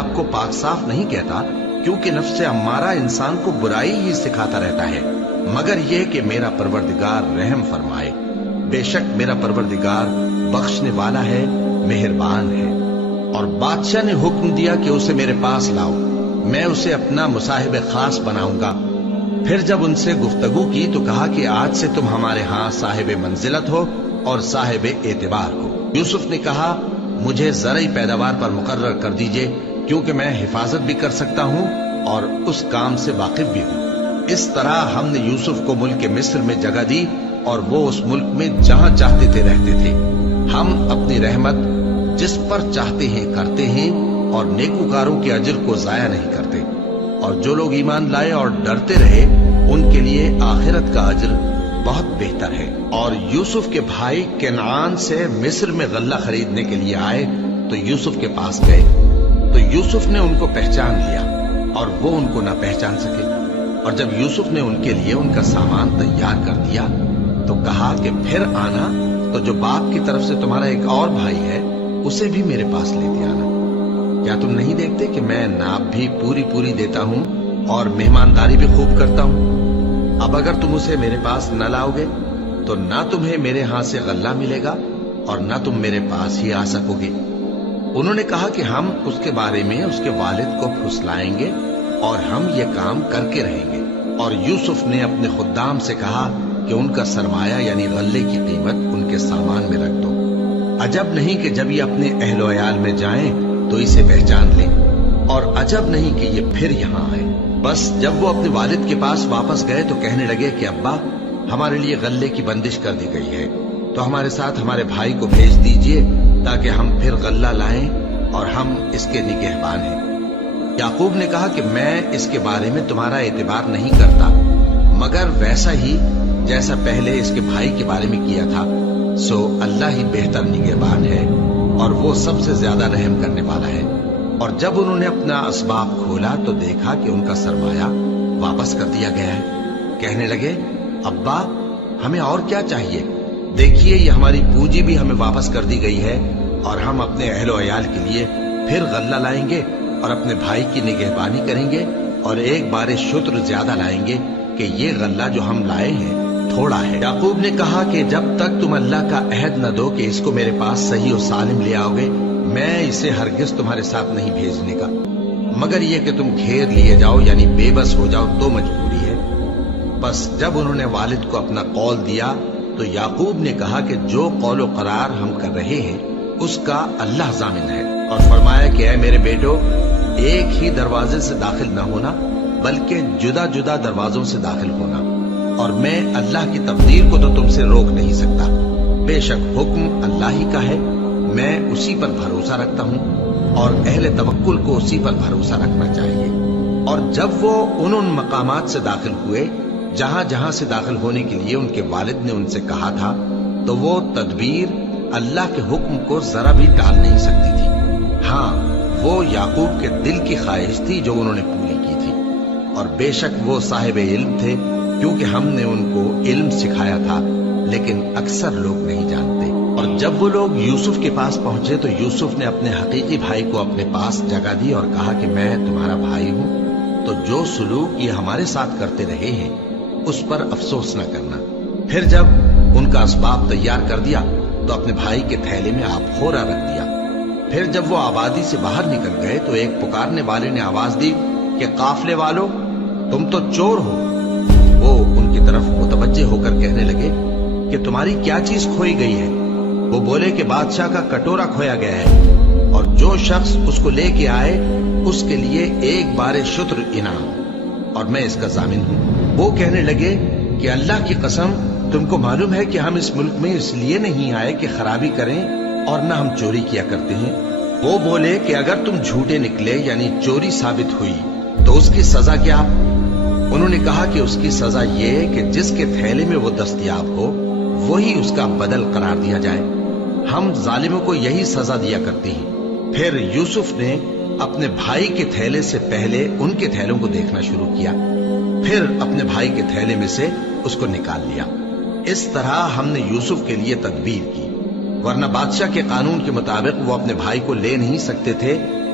آپ کو پاک صاف نہیں کہتا، کیونکہ نفس امارہ انسان کو برائی ہی سکھاتا رہتا ہے، مگر یہ کہ میرا پروردگار رحم فرمائے۔ بے شک میرا پروردگار بخشنے والا ہے، مہربان ہے۔ اور بادشاہ نے حکم دیا کہ اسے میرے پاس لاؤ، میں اسے اپنا مصاحب خاص بناؤں گا۔ پھر جب ان سے گفتگو کی تو کہا کہ آج سے تم ہمارے ہاں صاحب منزلت ہو اور صاحب اعتبار ہو۔ یوسف نے کہا مجھے زرعی پیداوار پر مقرر کر دیجئے، کیونکہ میں حفاظت بھی کر سکتا ہوں اور اس کام سے واقف بھی ہوں۔ اس طرح ہم نے یوسف کو ملک مصر میں جگہ دی اور وہ اس ملک میں جہاں چاہتے تھے رہتے تھے۔ ہم اپنی رحمت جس پر چاہتے ہیں کرتے ہیں اور نیکوکاروں کے اجر کو ضائع نہیں کرتے، اور جو لوگ ایمان لائے اور ڈرتے رہے ان کے لیے آخرت کا اجر بہت بہتر ہے۔ اور یوسف کے بھائی کنعان سے مصر میں غلہ خریدنے کے لیے آئے تو یوسف کے پاس گئے، تو یوسف نے ان کو پہچان لیا اور وہ ان کو نہ پہچان سکے۔ اور جب یوسف نے ان کے لیے ان کا سامان تیار کر دیا تو کہا کہ پھر آنا تو جو باپ کی طرف سے تمہارا ایک اور بھائی ہے اسے بھی میرے پاس لیتے آنا۔ کیا تم نہیں دیکھتے کہ میں ناپ بھی پوری پوری دیتا ہوں اور مہمانداری بھی خوب کرتا ہوں؟ اب اگر تم اسے میرے پاس نہ لاؤ گے تو نہ تمہیں میرے ہاں سے غلہ ملے گا اور نہ تم میرے پاس ہی آ سکو گے۔ انہوں نے کہا کہ ہم اس کے بارے میں اس کے والد کو پھسلائیں گے اور ہم یہ کام کر کے رہیں گے۔ اور یوسف نے اپنے خدام سے کہا کہ ان کا سرمایہ یعنی غلے کی قیمت ان کے سامان میں رکھ دو۔ عجب نہیں کہ جب یہ اپنے اہل و عیال میں جائیں تو اسے پہچان لیں، اور عجب نہیں کہ یہ پھر یہاں آئے۔ بس جب وہ اپنے والد کے پاس واپس گئے تو کہنے لگے کہ ابا ہمارے لیے غلے کی بندش کر دی گئی ہے، تو ہمارے ساتھ ہمارے بھائی کو بھیج دیجئے تاکہ ہم پھر غلہ لائیں اور ہم اس کے نگہبان ہیں۔ یعقوب نے کہا کہ میں اس کے بارے میں تمہارا اعتبار نہیں کرتا، مگر ویسا ہی جیسا پہلے اس کے بھائی کے بارے میں کیا تھا، سو اللہ ہی بہتر نگہبان ہے اور وہ سب سے زیادہ رحم کرنے والا ہے۔ اور جب انہوں نے اپنا اسباب کھولا تو دیکھا کہ ان کا سرمایہ واپس کر دیا گیا ہے۔ کہنے لگے ابا ہمیں اور کیا چاہیے، دیکھیے یہ ہماری پونجی بھی ہمیں واپس کر دی گئی ہے، اور ہم اپنے اہل و عیال کے لیے پھر غلہ لائیں گے اور اپنے بھائی کی نگہبانی کریں گے، اور ایک بار شتر زیادہ لائیں گے کہ یہ غلہ جو ہم لائے ہیں تھوڑا ہے۔ یعقوب نے کہا کہ جب تک تم اللہ کا عہد نہ دو کہ اس کو میرے پاس صحیح و سالم لے آؤ گے، میں اسے ہرگز تمہارے ساتھ نہیں بھیجنے کا، مگر یہ کہ تم گھیر لیے جاؤ یعنی بے بس ہو جاؤ تو مجبوری ہے۔ بس جب انہوں نے والد کو اپنا قول دیا تو یعقوب نے کہا کہ جو قول و قرار ہم کر رہے ہیں اس کا اللہ ضامن ہے، اور فرمایا کہ اے میرے بیٹو ایک ہی دروازے سے داخل نہ ہونا بلکہ جدا جدا دروازوں سے داخل ہونا، اور میں اللہ کی تقدیر کو تو تم سے روک نہیں سکتا۔ بے شک حکم اللہ ہی کا ہے، میں اسی پر بھروسہ رکھتا ہوں، اور اہل توکل کو اسی پر بھروسہ رکھنا چاہیے۔ اور جب وہ ان مقامات سے داخل ہوئے جہاں جہاں سے داخل ہونے کے لیے ان کے والد نے ان سے کہا تھا، تو وہ تدبیر اللہ کے حکم کو ذرا بھی ٹال نہیں سکتی تھی۔ ہاں وہ یعقوب کے دل کی خواہش تھی جو انہوں نے پوری کی تھی، اور بے شک وہ صاحب علم تھے کیونکہ ہم نے ان کو علم سکھایا تھا، لیکن اکثر لوگ نہیں جانتے۔ اور جب وہ لوگ یوسف کے پاس پہنچے تو یوسف نے اپنے حقیقی بھائی کو اپنے پاس جگہ دی اور کہا کہ میں تمہارا بھائی ہوں، تو جو سلوک یہ ہمارے ساتھ کرتے رہے ہیں اس پر افسوس نہ کرنا۔ پھر جب ان کا اسباب تیار کر دیا تو اپنے بھائی کے تھیلے میں آپ خورا رکھ دیا۔ پھر جب وہ آبادی سے باہر نکل گئے تو ایک پکارنے والے نے آواز دی کہ قافلے والو تم تو چور ہو۔ وہ ان کی طرف متوجہ ہو کر کہنے لگے کہ تمہاری کیا چیز کھوئی گئی ہے؟ وہ بولے کہ بادشاہ کا کٹورا کھویا گیا ہے، اور جو شخص اس کو لے کے آئے اس کے لیے ایک بار شتر انعام، اور میں اس کا ضامن ہوں۔ وہ کہنے لگے کہ اللہ کی قسم تم کو معلوم ہے کہ ہم اس ملک میں اس لیے نہیں آئے کہ خرابی کریں اور نہ ہم چوری کیا کرتے ہیں۔ وہ بولے کہ اگر تم جھوٹے نکلے یعنی چوری ثابت ہوئی تو اس کی سزا کیا؟ انہوں نے کہا کہ اس کی سزا یہ کہ جس کے تھیلے میں وہ دستیاب ہو وہی اس کا بدل قرار دیا جائے، ہم ظالموں کو یہی سزا دیا کرتے ہیں۔ پھر یوسف نے اپنے بھائی کے تھیلے سے پہلے ان کے تھیلوں کو دیکھنا شروع کیا، پھر اپنے بھائی کے تھیلے میں سے اس کو نکال لیا۔ اس طرح ہم نے یوسف کے لیے تدبیر کی، ورنہ بادشاہ کے قانون کے مطابق وہ اپنے بھائی کو لے نہیں سکتے تھے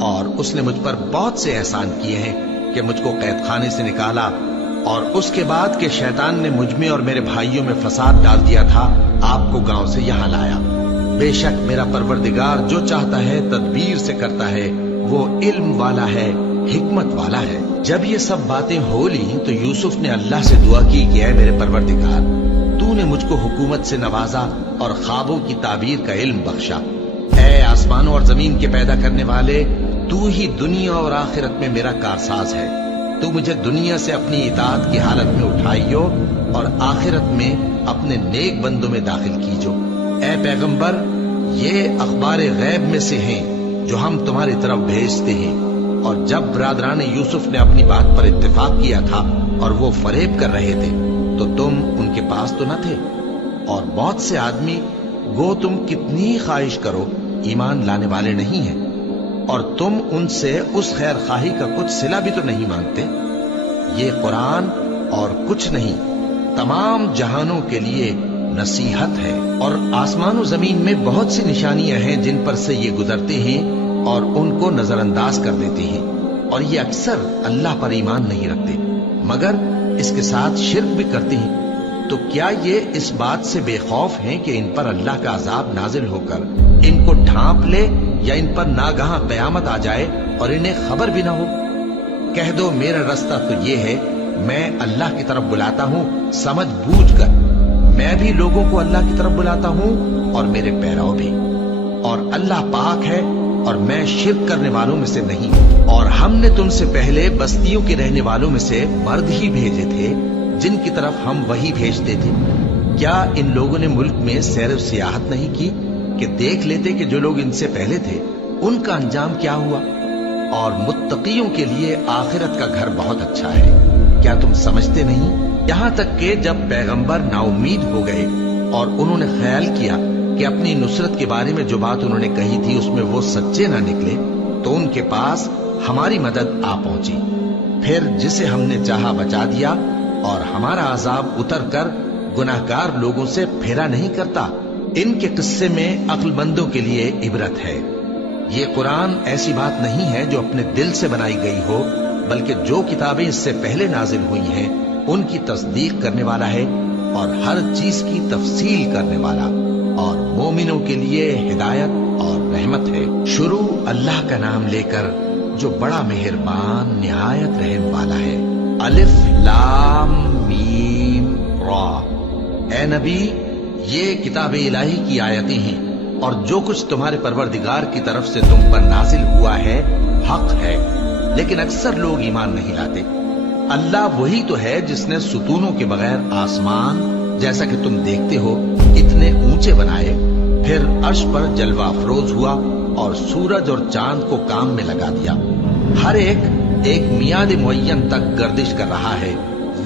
اور اس نے مجھ پر بہت سے احسان کیے ہیں کہ مجھ کو قید خانے سے نکالا، اور اس کے بعد کہ شیطان نے مجھ میں اور میرے بھائیوں میں فساد ڈال دیا تھا، آپ کو گاؤں سے یہاں لایا۔ بے شک میرا پروردگار جو چاہتا ہے تدبیر سے کرتا ہے، وہ علم والا ہے، حکمت والا ہے۔ جب یہ سب باتیں ہو لیں تو یوسف نے اللہ سے دعا کی کہ اے میرے پروردگار، تو نے مجھ کو حکومت سے نوازا اور خوابوں کی تعبیر کا علم بخشا۔ اے آسمانوں اور زمین کے پیدا کرنے والے، تو ہی دنیا اور آخرت میں میرا کارساز ہے۔ تو مجھے دنیا سے اپنی اطاعت کی حالت میں اٹھائیو اور آخرت میں اپنے نیک بندوں میں داخل کیجو۔ اے پیغمبر، یہ اخبار غیب میں سے ہیں جو ہم تمہاری طرف بھیجتے ہیں۔ اور جب برادران یوسف نے اپنی بات پر اتفاق کیا تھا اور وہ فریب کر رہے تھے تو تم ان کے پاس تو نہ تھے، اور بہت سے آدمی گو تم کتنی خواہش کرو ایمان لانے والے نہیں ہیں، اور تم ان سے اس خیر خواہی کا کچھ صلہ بھی تو نہیں مانگتے۔ یہ قرآن اور کچھ نہیں تمام جہانوں کے لیے نصیحت ہے، اور آسمان و زمین میں بہت سی نشانیاں ہیں جن پر سے یہ گزرتے ہیں اور ان کو نظر انداز کر دیتے ہیں، اور یہ اکثر اللہ پر ایمان نہیں رکھتے مگر اس کے ساتھ شرک بھی کرتے ہیں۔ تو کیا یہ اس بات سے بے خوف ہیں کہ ان پر اللہ کا عذاب نازل ہو کر ان کو ڈھانپ لے، یا ان پر ناگہاں قیامت آ جائے اور انہیں خبر بھی نہ ہو؟ کہہ دو میرا رستہ تو یہ ہے، میں اللہ کی طرف بلاتا ہوں سمجھ بوجھ کر، میں بھی لوگوں کو اللہ کی طرف بلاتا ہوں اور میرے پیرو بھی، اور اللہ پاک ہے اور میں شرک کرنے والوں میں سے نہیں۔ اور ہم نے تم سے پہلے بستیوں کے رہنے والوں میں سے مرد ہی بھیجے تھے جن کی طرف ہم وہی بھیجتے تھے۔ کیا ان لوگوں نے ملک میں سیر و سیاحت نہیں کی کہ دیکھ لیتے کہ جو لوگ ان سے پہلے تھے ان کا انجام کیا ہوا؟ اور متقیوں کے لیے آخرت کا گھر بہت اچھا ہے، کیا تم سمجھتے نہیں؟ یہاں تک کہ جب پیغمبر نا امید ہو گئے اور انہوں نے خیال کیا کہ اپنی نصرت کے بارے میں جو بات انہوں نے کہی تھی اس میں وہ سچے نہ نکلے، تو ان کے پاس ہماری مدد آ پہنچی۔ پھر جسے ہم نے چاہا بچا دیا، اور ہمارا عذاب اتر کر گناہگار لوگوں سے پھیرا نہیں کرتا۔ ان کے قصے میں عقل مندوں کے لیے عبرت ہے۔ یہ قرآن ایسی بات نہیں ہے جو اپنے دل سے بنائی گئی ہو، بلکہ جو کتابیں اس سے پہلے نازل ہوئی ہیں ان کی تصدیق کرنے والا ہے اور ہر چیز کی تفصیل کرنے والا، اور مومنوں کے لیے ہدایت اور رحمت ہے۔ شروع اللہ کا نام لے کر جو بڑا مہربان نہایت رحم والا ہے۔ الف لام میم را۔ اے نبی، یہ کتاب الہی کی آیتیں ہیں، اور جو کچھ تمہارے پروردگار کی طرف سے تم پر نازل ہوا ہے حق ہے، لیکن اکثر لوگ ایمان نہیں لاتے۔ اللہ وہی تو ہے جس نے ستونوں کے بغیر آسمان جیسا کہ تم دیکھتے ہو اتنے اونچے بنائے، پھر عرش پر جلوہ افروز ہوا اور سورج اور چاند کو کام میں لگا دیا۔ ہر ایک میعاد معین تک گردش کر رہا ہے،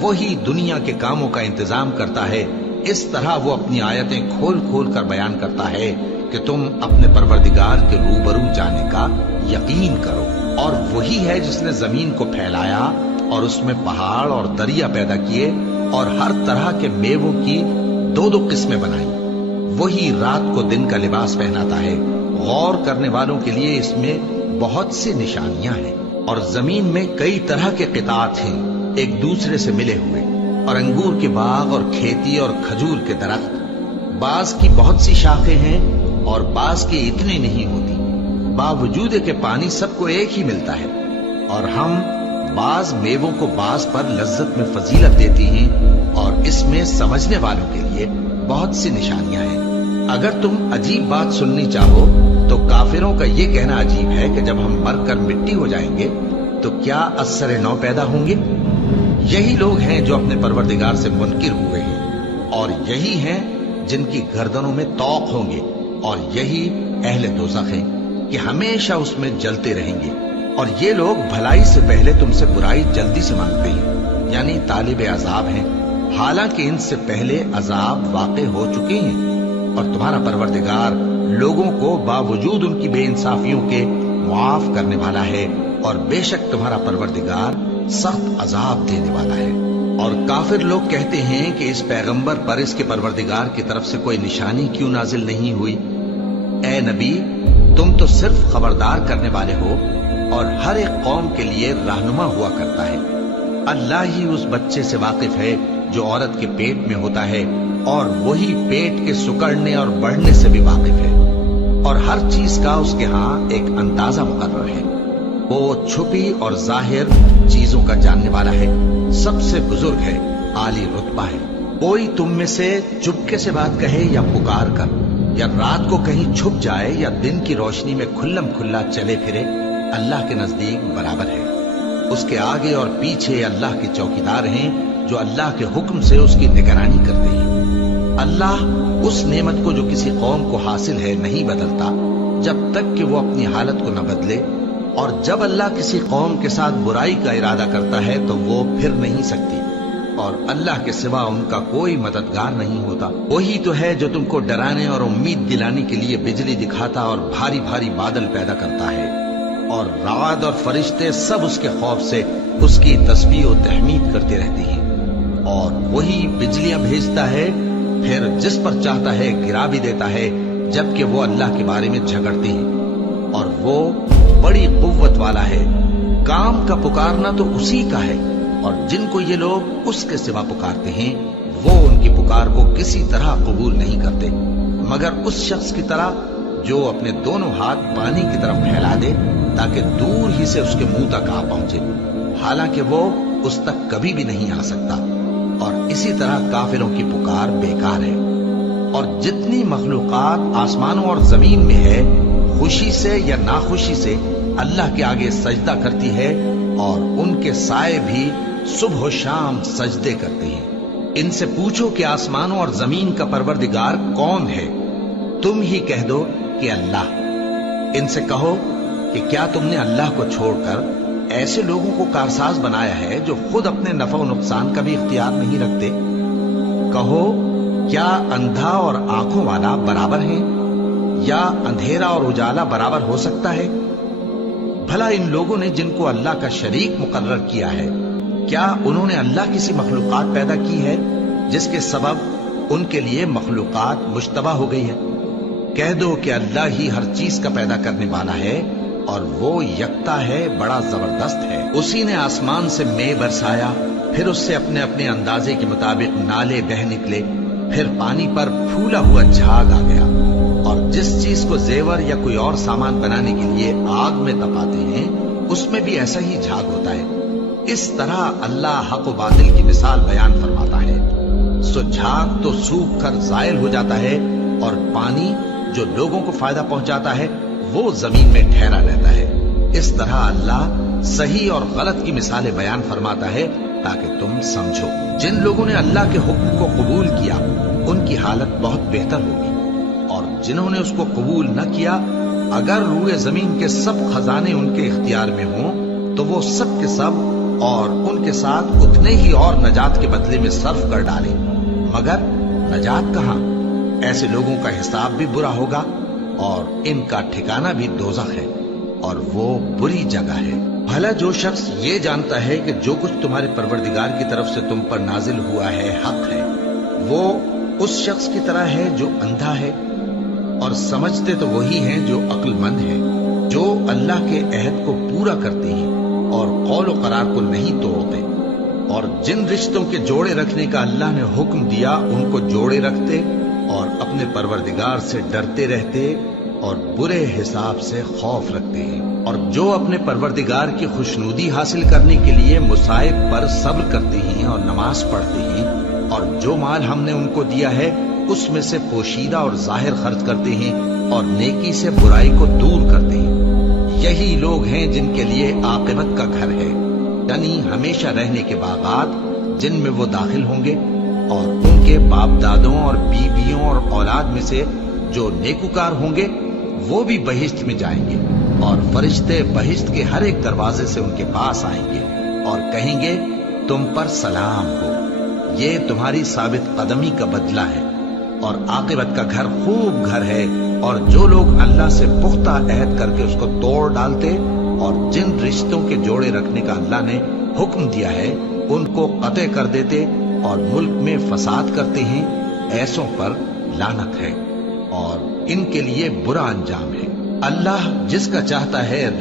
وہی دنیا کے کاموں کا انتظام کرتا ہے۔ اس طرح وہ اپنی آیتیں کھول کھول کر بیان کرتا ہے کہ تم اپنے پروردگار کے روبرو جانے کا یقین کرو۔ اور وہی ہے جس نے زمین کو پھیلایا اور اس میں پہاڑ اور دریا پیدا کیے اور ہر طرح کے میووں کی دو دو قسمیں بنائی۔ وہی رات کو دن کا لباس پہناتا ہے۔ غور کرنے والوں کے لیے اس میں بہت سی نشانیاں ہیں۔ اور زمین میں کئی طرح کے قطعات ہیں ایک دوسرے سے ملے ہوئے، اور انگور کے باغ اور کھیتی اور کھجور کے درخت، بعض کی بہت سی شاخیں ہیں اور بعض کی اتنی نہیں ہوتی، باوجود کہ پانی سب کو ایک ہی ملتا ہے۔ اور ہم بعض میووں کو بعض پر لذت میں فضیلت دیتی ہیں، اور اس میں سمجھنے والوں کے لیے بہت سی نشانیاں ہیں۔ اگر تم عجیب بات سننی چاہو تو کافروں کا یہ کہنا عجیب ہے کہ جب ہم مر کر مٹی ہو جائیں گے تو کیا ازسر نو پیدا ہوں گے؟ یہی لوگ ہیں جو اپنے پروردگار سے منکر ہوئے ہیں، اور یہی ہیں جن کی گردنوں میں طوق ہوں گے، اور یہی اہل دوزخ ہیں کہ ہمیشہ اس میں جلتے رہیں گے۔ اور یہ لوگ بھلائی سے پہلے تم سے برائی جلدی سے مانگتے ہیں، یعنی طالب عذاب ہیں، حالانکہ ان سے پہلے عذاب واقع ہو چکے ہیں۔ اور تمہارا پروردگار لوگوں کو باوجود ان کی بے انصافیوں کے معاف کرنے والا ہے، اور بے شک تمہارا پروردگار سخت عذاب دینے والا ہے۔ اور کافر لوگ کہتے ہیں کہ اس پیغمبر پر اس کے پروردگار کی طرف سے کوئی نشانی کیوں نازل نہیں ہوئی؟ اے نبی، تم تو صرف خبردار کرنے والے ہو، اور ہر ایک قوم کے لیے رہنما ہوا کرتا ہے۔ اللہ ہی اس بچے سے واقف ہے جو عورت کے پیٹ میں ہوتا ہے، اور وہی پیٹ کے سکڑنے اور بڑھنے سے بھی واقف ہے، اور ہر چیز کا اس کے ہاں ایک اندازہ مقرر ہے۔ وہ چھپی اور ظاہر چیزوں کا جاننے والا ہے، سب سے بزرگ ہے، عالی رتبہ ہے۔ کوئی تم میں سے چپکے سے بات کہے یا پکار کر، یا رات کو کہیں چھپ جائے یا دن کی روشنی میں کھلم کھلا چلے پھرے، اللہ کے نزدیک برابر ہے۔ اس کے آگے اور پیچھے اللہ کے چوکیدار ہیں جو اللہ کے حکم سے اس کی نگرانی کرتے ہیں۔ اللہ اس نعمت کو جو کسی قوم کو حاصل ہے نہیں بدلتا جب تک کہ وہ اپنی حالت کو نہ بدلے، اور جب اللہ کسی قوم کے ساتھ برائی کا ارادہ کرتا ہے تو وہ پھر نہیں سکتی، اور اللہ کے سوا ان کا کوئی مددگار نہیں ہوتا۔ وہی تو ہے جو تم کو ڈرانے اور امید دلانے کے لیے بجلی دکھاتا اور بھاری بھاری بادل پیدا کرتا ہے، اور رعد اور فرشتے سب اس کے خوف سے اس کی تسبیح و تحمید کرتے رہتے ہیں۔ اور وہی بجلیاں بھیجتا ہے، پھر جس پر چاہتا ہے گرا بھی دیتا ہے، جبکہ وہ اللہ کے بارے میں جھگڑتے ہیں، اور وہ بڑی قوت والا ہے۔ کام کا پکارنا تو اسی کا ہے، اور جن کو یہ لوگ اس کے سوا پکارتے ہیں وہ ان کی پکار کو کسی طرح قبول نہیں کرتے، مگر اس شخص کی طرح جو اپنے دونوں ہاتھ پانی کی طرف پھیلا دے تاکہ دور ہی سے اس کے منہ تک آ پہنچے، حالانکہ وہ اس تک کبھی بھی نہیں آ سکتا۔ اور اسی طرح کافروں کی پکار بیکار ہے۔ اور جتنی مخلوقات آسمانوں اور زمین میں ہے، خوشی سے یا ناخوشی سے اللہ کے آگے سجدہ کرتی ہے، اور ان کے سائے بھی صبح و شام سجدے کرتے ہیں۔ ان سے پوچھو کہ آسمانوں اور زمین کا پروردگار کون ہے؟ تم ہی کہہ دو کہ اللہ۔ ان سے کہو کہ کیا تم نے اللہ کو چھوڑ کر ایسے لوگوں کو کارساز بنایا ہے جو خود اپنے نفع و نقصان کا بھی اختیار نہیں رکھتے؟ کہو کیا اندھا اور آنکھوں والا برابر ہے، یا اندھیرا اور اجالا برابر ہو سکتا ہے؟ بھلا ان لوگوں نے جن کو اللہ کا شریک مقرر کیا ہے، کیا انہوں نے اللہ کسی مخلوقات پیدا کی ہے جس کے سبب ان کے لیے مخلوقات مشتبہ ہو گئی ہے؟ کہہ دو کہ اللہ ہی ہر چیز کا پیدا کرنے والا ہے، اور وہ یکتا ہے، بڑا زبردست ہے۔ اسی نے آسمان سے مے برسایا، پھر اس سے اپنے اپنے اندازے کے مطابق نالے بہ نکلے، پھر پانی پر پھولا ہوا جھاگ آ گیا، اور جس چیز کو زیور یا کوئی اور سامان بنانے کے لیے آگ میں تپاتے ہیں اس میں بھی ایسا ہی جھاگ ہوتا ہے۔ اس طرح اللہ حق و باطل کی مثال بیان فرماتا ہے۔ سو جھاگ تو سوکھ کر زائل ہو جاتا ہے، اور پانی جو لوگوں کو فائدہ پہنچاتا ہے وہ زمین میں ٹھہرا رہتا ہے۔ اس طرح اللہ صحیح اور غلط کی مثالیں بیان فرماتا ہے تاکہ تم سمجھو۔ جن لوگوں نے اللہ کے حکم کو قبول کیا ان کی حالت بہت بہتر ہوگی، اور جنہوں نے اس کو قبول نہ کیا، اگر روئے زمین کے سب خزانے ان کے اختیار میں ہوں تو وہ سب کے سب اور ان کے ساتھ اتنے ہی اور نجات کے بدلے میں صرف کر ڈالیں، مگر نجات کہاں؟ ایسے لوگوں کا حساب بھی برا ہوگا، اور ان کا ٹھکانہ بھی دوزخ ہے، اور وہ بری جگہ ہے۔ بھلا جو شخص یہ جانتا ہے کہ جو کچھ تمہارے پروردگار کی طرف سے تم پر نازل ہوا ہے حق ہے، وہ اس شخص کی طرح ہے جو اندھا ہے؟ اور سمجھتے تو وہی ہیں جو عقل مند ہیں، جو اللہ کے عہد کو پورا کرتے ہیں اور قول و قرار کو نہیں توڑتے، اور جن رشتوں کے جوڑے رکھنے کا اللہ نے حکم دیا ان کو جوڑے رکھتے، اور اپنے پروردگار سے ڈرتے رہتے اور برے حساب سے خوف رکھتے ہیں، اور جو اپنے پروردگار کی خوشنودی حاصل کرنے کے لیے مصائب پر صبر کرتے ہیں اور نماز پڑھتے ہیں، اور جو مال ہم نے ان کو دیا ہے اس میں سے پوشیدہ اور ظاہر خرچ کرتے ہیں، اور نیکی سے برائی کو دور کرتے ہیں۔ یہی لوگ ہیں جن کے لیے عاقبت کا گھر ہے، یعنی ہمیشہ رہنے کے باغات جن میں وہ داخل ہوں گے، اور ان کے باپ دادوں اور بیویوں اور اولاد میں سے جو نیکوکار ہوں گے وہ بھی بہشت میں جائیں گے، اور فرشتے بہشت کے ہر ایک دروازے سے ان کے پاس آئیں گے اور کہیں گے تم پر سلام ہو، یہ تمہاری ثابت قدمی کا بدلہ ہے، اور عاقبت کا گھر خوب گھر ہے۔ اور جو لوگ اللہ سے پختہ عہد کر کے اس کو توڑ ڈالتے اور جن رشتوں کے جوڑے رکھنے کا اللہ نے حکم دیا ہے ان کو قطع کر دیتے اور ملک میں فساد کرتے ہیں، ایسوں پر لعنت ہے اور ان کے لیے برا انجام ہے۔ اللہ جس کا چاہتا ہے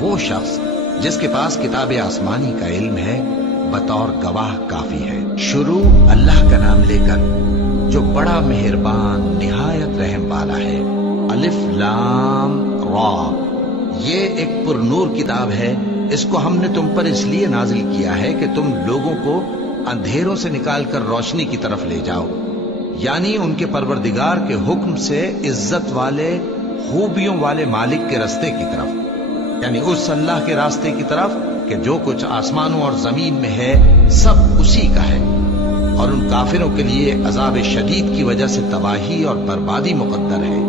وہ شخص جس کے پاس کتاب آسمانی کا علم ہے بطور گواہ کافی ہے۔ شروع اللہ کا نام لے کر جو بڑا مہربان نہایت رحم والا ہے۔ الف لام را، یہ ایک پر نور کتاب ہے، اس کو ہم نے تم پر اس لیے نازل کیا ہے کہ تم لوگوں کو اندھیروں سے نکال کر روشنی کی طرف لے جاؤ، یعنی ان کے پروردگار کے حکم سے عزت والے خوبیوں والے مالک کے راستے کی طرف، یعنی اس اللہ کے راستے کی طرف کہ جو کچھ آسمانوں اور زمین میں ہے سب اسی کا ہے۔ اور ان کافروں کے لیے عذاب شدید کی وجہ سے تباہی اور بربادی مقدر ہے،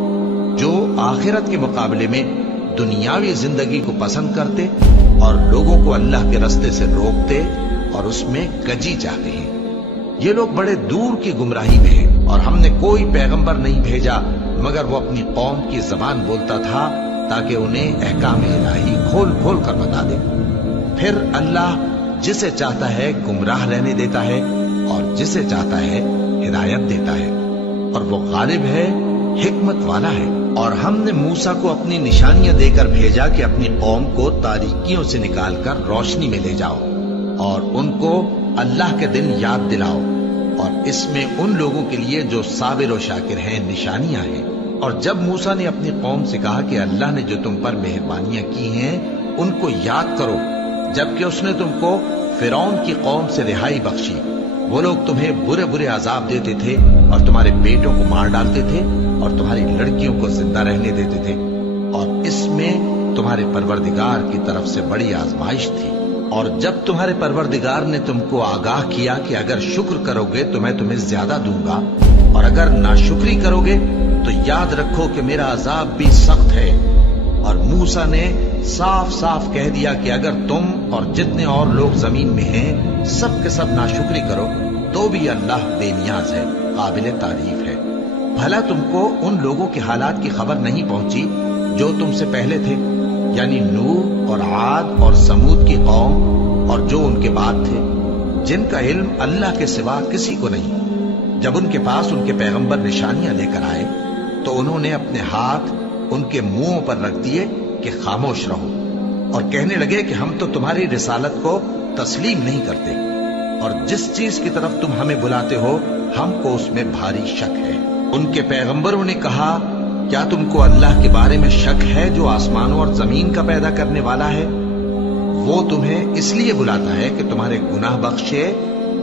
جو آخرت کے مقابلے میں دنیاوی زندگی کو پسند کرتے اور لوگوں کو اللہ کے راستے سے روکتے اور اس میں کجی چاہتے ہیں۔ یہ لوگ بڑے دور کی گمراہی میں ہیں، اور ہم نے کوئی پیغمبر نہیں بھیجا مگر وہ اپنی قوم کی زبان بولتا تھا تاکہ انہیں احکام الہی کھول کھول کر بتا دے۔ پھر اللہ جسے چاہتا ہے گمراہ رہنے دیتا ہے اور جسے چاہتا ہے ہدایت دیتا ہے، اور وہ غالب ہے، حکمت والا ہے۔ اور ہم نے موسیٰ کو اپنی نشانیاں دے کر بھیجا کہ اپنی قوم کو تاریکیوں سے نکال کر روشنی میں لے جاؤ اور ان کو اللہ کے دن یاد دلاؤ، اور اس میں ان لوگوں کے لیے جو صابر و شاکر ہیں نشانیاں ہیں۔ اور جب موسیٰ نے اپنی قوم سے کہا کہ اللہ نے جو تم پر مہربانیاں کی ہیں ان کو یاد کرو، جبکہ اس نے تم کو فرعون کی قوم سے رہائی بخشی، وہ لوگ تمہیں برے برے عذاب دیتے تھے اور تمہارے بیٹوں کو مار ڈالتے تھے اور تمہاری لڑکیوں کو زندہ رہنے دیتے تھے، اور اس میں تمہارے پروردگار کی طرف سے بڑی آزمائش تھی۔ اور جب تمہارے پروردگار نے تم کو آگاہ کیا کہ اگر شکر کرو گے تو میں تمہیں زیادہ دوں گا، اور اگر ناشکری کرو گے تو یاد رکھو کہ میرا عذاب بھی سخت ہے۔ اور موسیٰ نے صاف صاف کہہ دیا کہ اگر تم اور جتنے اور لوگ زمین میں ہیں سب کے سب ناشکری کرو تو بھی اللہ بے نیاز ہے، قابل تعریف ہے۔ بھلا تم کو ان لوگوں کے حالات کی خبر نہیں پہنچی جو تم سے پہلے تھے، یعنی نوح اور عاد اور سمود کی قوم اور جو ان کے بعد تھے، جن کا علم اللہ کے سوا کسی کو نہیں۔ جب ان کے پاس ان کے پیغمبر نشانیاں لے کر آئے تو انہوں نے اپنے ہاتھ ان کے منہوں پر رکھ دیے کہ خاموش رہو، اور کہنے لگے کہ ہم تو تمہاری رسالت کو تسلیم نہیں کرتے، اور جس چیز کی طرف تم ہمیں بلاتے ہو ہم کو اس میں بھاری شک ہے۔ ان کے پیغمبروں نے کہا، کیا تم کو اللہ کے بارے میں شک ہے جو آسمانوں اور زمین کا پیدا کرنے والا ہے؟ وہ تمہیں اس لیے بلاتا ہے کہ تمہارے گناہ بخشے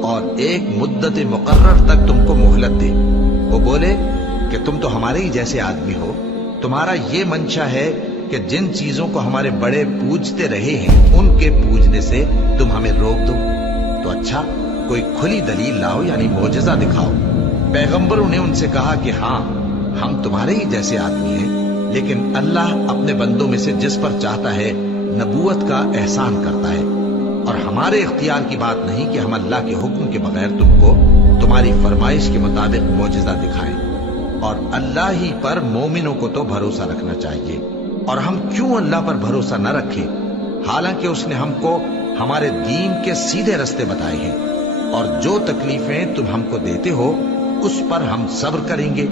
اور ایک مدت مقرر تک تم کو مہلت دے۔ وہ بولے کہ تم تو ہمارے ہی جیسے آدمی ہو، تمہارا یہ منشا ہے کہ جن چیزوں کو ہمارے بڑے پوجتے رہے ہیں ان کے پوجنے سے تم ہمیں روک دو، تو اچھا کوئی کھلی دلیل لاؤ، یعنی معجزہ دکھاؤ۔ پیغمبروں نے ان سے کہا کہ ہاں ہم تمہارے ہی جیسے آدمی ہیں، لیکن اللہ اپنے بندوں میں سے جس پر چاہتا ہے نبوت کا احسان کرتا ہے، اور ہمارے اختیار کی بات نہیں کہ ہم اللہ کے حکم کے بغیر تم کو تمہاری فرمائش کے مطابق معجزہ دکھائیں۔ اور اللہ ہی پر مومنوں کو تو بھروسہ رکھنا چاہیے، اور ہم کیوں اللہ پر بھروسہ نہ رکھیں، حالانکہ اس نے ہم کو ہمارے دین کے سیدھے رستے بتائے ہیں، اور جو تکلیفیں تم ہم کو دیتے ہو اس پر ہم صبر کریں گے،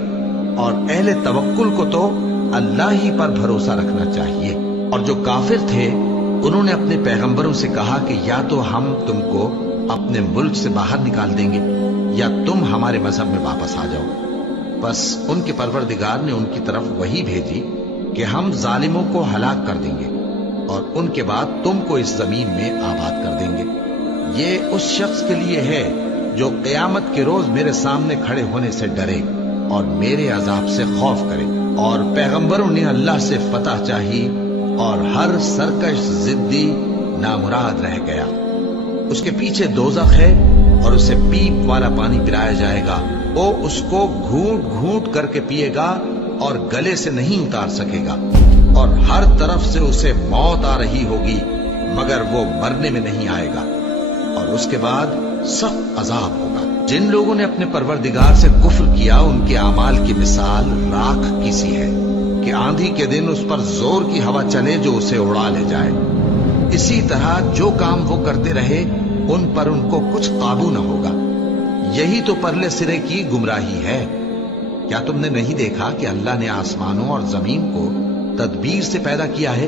اور اہل توکل کو تو اللہ ہی پر بھروسہ رکھنا چاہیے۔ اور جو کافر تھے انہوں نے اپنے پیغمبروں سے کہا کہ یا تو ہم تم کو اپنے ملک سے باہر نکال دیں گے یا تم ہمارے مذہب میں واپس آ جاؤ۔ بس ان کے پروردگار نے ان کی طرف وحی بھیجی کہ ہم ظالموں کو ہلاک کر دیں گے اور ان کے بعد تم کو اس زمین میں آباد کر دیں گے۔ یہ اس شخص کے لیے ہے جو قیامت کے روز میرے سامنے کھڑے ہونے سے ڈرے اور میرے عذاب سے خوف کرے۔ اور پیغمبروں نے اللہ سے فتح چاہی اور ہر سرکش ضدی نامراد رہ گیا۔ اس کے پیچھے دوزخ ہے اور اسے پیپ والا پانی پلایا جائے گا، وہ اس کو گھونٹ گھونٹ کر کے پیے گا اور گلے سے نہیں اتار سکے گا، اور ہر طرف سے اسے موت آ رہی ہوگی مگر وہ مرنے میں نہیں آئے گا، اور اس کے بعد سخت عذاب ہوگا۔ جن لوگوں نے اپنے پروردگار سے کفر کیا ان کے اعمال کی مثال راکھ کی سی ہے کہ آندھی کے دن اس پر زور کی ہوا چلے جو اسے اڑا لے جائے۔ اسی طرح جو کام وہ کرتے رہے ان پر ان کو کچھ قابو نہ ہوگا۔ یہی تو پرلے سرے کی گمراہی ہے۔ کیا تم نے نہیں دیکھا کہ اللہ نے آسمانوں اور زمین کو تدبیر سے پیدا کیا ہے؟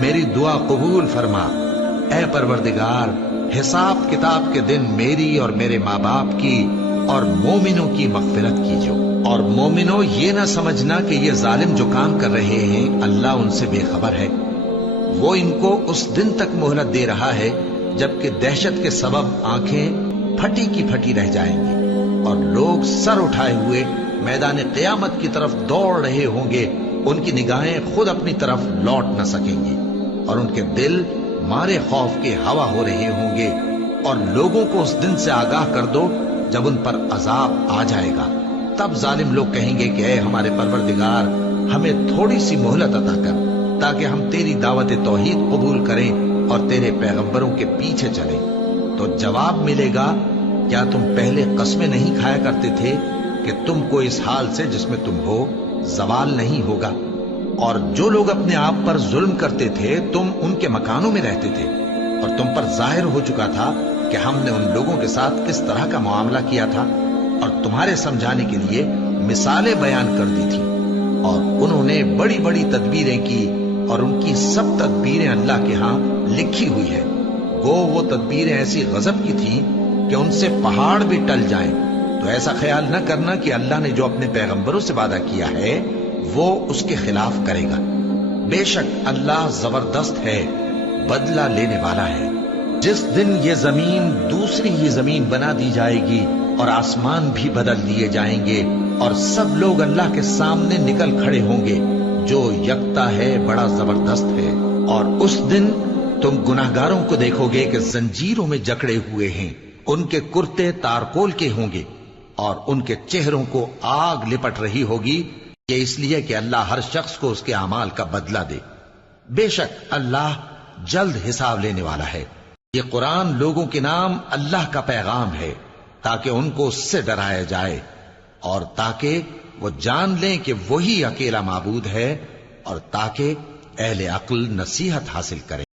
میری دعا قبول فرما۔ اے پروردگار، حساب کتاب کے دن میری اور میرے ماں باپ کی اور مومنوں کی مغفرت کیجو۔ اور مومنوں، یہ نہ سمجھنا کہ یہ ظالم جو کام کر رہے ہیں اللہ ان سے بے خبر ہے۔ وہ ان کو اس دن تک مہلت دے رہا ہے جبکہ دہشت کے سبب آنکھیں پھٹی کی پھٹی رہ جائیں گی اور لوگ سر اٹھائے ہوئے میدان قیامت کی طرف دوڑ رہے ہوں گے۔ ان کی نگاہیں خود اپنی طرف لوٹ نہ سکیں گی اور ان کے دل مارے خوف کے ہوا ہو رہے ہوں گے۔ اور لوگوں کو اس دن سے آگاہ کر دو جب ان پر عذاب آ جائے گا۔ تب ظالم لوگ کہیں گے کہ اے ہمارے پروردگار، ہمیں تھوڑی سی مہلت عطا کر تاکہ ہم تیری دعوت توحید قبول کریں اور تیرے پیغمبروں کے پیچھے چلیں۔ تو جواب ملے گا، کیا تم پہلے قسمیں نہیں کھایا کرتے تھے کہ تم کو اس حال سے جس میں تم ہو زوال نہیں ہوگا؟ اور جو لوگ اپنے آپ پر ظلم کرتے تھے تم ان کے مکانوں میں رہتے تھے، اور تم پر ظاہر ہو چکا تھا کہ ہم نے ان لوگوں کے ساتھ کس طرح کا معاملہ کیا تھا، اور تمہارے سمجھانے کے لیے مثالیں بیان کر دی تھی۔ اور انہوں نے بڑی بڑی تدبیریں کی اور ان کی سب تدبیریں اللہ کے ہاں لکھی ہوئی ہے۔ گو وہ تدبیریں ایسی غضب کی تھیں کہ ان سے پہاڑ بھی ٹل جائیں۔ تو ایسا خیال نہ کرنا کہ اللہ نے جو اپنے پیغمبروں سے وعدہ کیا ہے وہ اس کے خلاف کرے گا۔ بے شک اللہ زبردست ہے، بدلہ لینے والا ہے۔ جس دن یہ زمین دوسری ہی زمین بنا دی جائے گی اور آسمان بھی بدل دیے جائیں گے اور سب لوگ اللہ کے سامنے نکل کھڑے ہوں گے جو یکتا ہے، بڑا زبردست ہے۔ اور اس دن تم گناہگاروں کو دیکھو گے کہ زنجیروں میں جکڑے ہوئے ہیں، ان کے کرتے تارکول کے ہوں گے اور ان کے چہروں کو آگ لپٹ رہی ہوگی، یہ اس لیے کہ اللہ ہر شخص کو اس کے اعمال کا بدلہ دے۔ بے شک اللہ جلد حساب لینے والا ہے۔ یہ قرآن لوگوں کے نام اللہ کا پیغام ہے تاکہ ان کو اس سے ڈرایا جائے اور تاکہ وہ جان لیں کہ وہی اکیلا معبود ہے، اور تاکہ اہل عقل نصیحت حاصل کریں۔